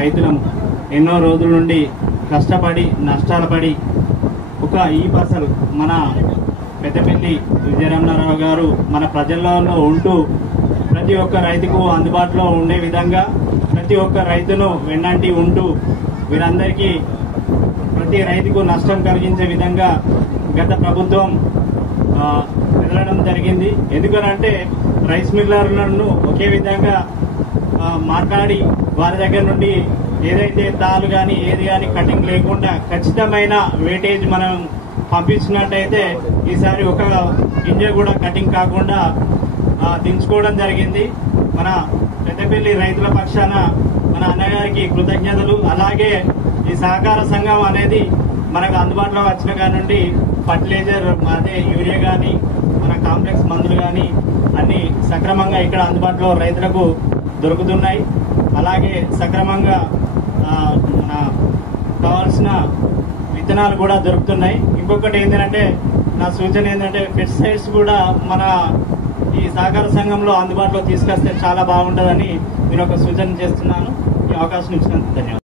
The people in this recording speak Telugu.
రైతులము ఎన్నో రోజుల నుండి కష్టపడి నష్టాలు పడి ఒక ఈ పసల్ మన పెద్దపల్లి విజయరమణారావు గారు మన ప్రజల్లో ఉంటూ ప్రతి ఒక్క రైతుకు అందుబాటులో ఉండే విధంగా ప్రతి ఒక్క రైతును వెన్నంటి ఉంటూ వీరందరికీ ప్రతి రైతుకు నష్టం కలిగించే విధంగా గత ప్రభుత్వం వెళ్ళడం జరిగింది. ఎందుకనంటే రైస్ మిల్లర్లను ఒకే విధంగా మాట్లాడి వారి దగ్గర నుండి ఏదైతే తాలు కానీ ఏది కానీ కటింగ్ లేకుండా ఖచ్చితమైన వేటేజ్ మనం పంపించినట్టయితే ఈసారి ఒక గింజ కూడా కటింగ్ కాకుండా దించుకోవడం జరిగింది. మన పెద్దపల్లి రైతుల పక్షాన మన అన్నగారికి కృతజ్ఞతలు. అలాగే ఈ సహకార సంఘం అనేది మనకు అందుబాటులో వచ్చిన కాడి నుండి ఫర్టిలైజర్ అదే యూరియా కానీ మన కాంప్లెక్స్ మందులు కానీ అన్ని సక్రమంగా ఇక్కడ అందుబాటులో రైతులకు దొరుకుతున్నాయి. అలాగే సక్రమంగా మన కావాల్సిన విత్తనాలు కూడా దొరుకుతున్నాయి. ఇంకొకటి ఏంటంటే నా సూచన ఏంటంటే పెస్టిసైడ్స్ కూడా మన ఈ సహకార సంఘంలో అందుబాటులో తీసుకొస్తే చాలా బాగుంటుందని నేను ఒక సూచన చేస్తున్నాను. ఈ అవకాశం ఇచ్చినందుకు ధన్యవాదాలు.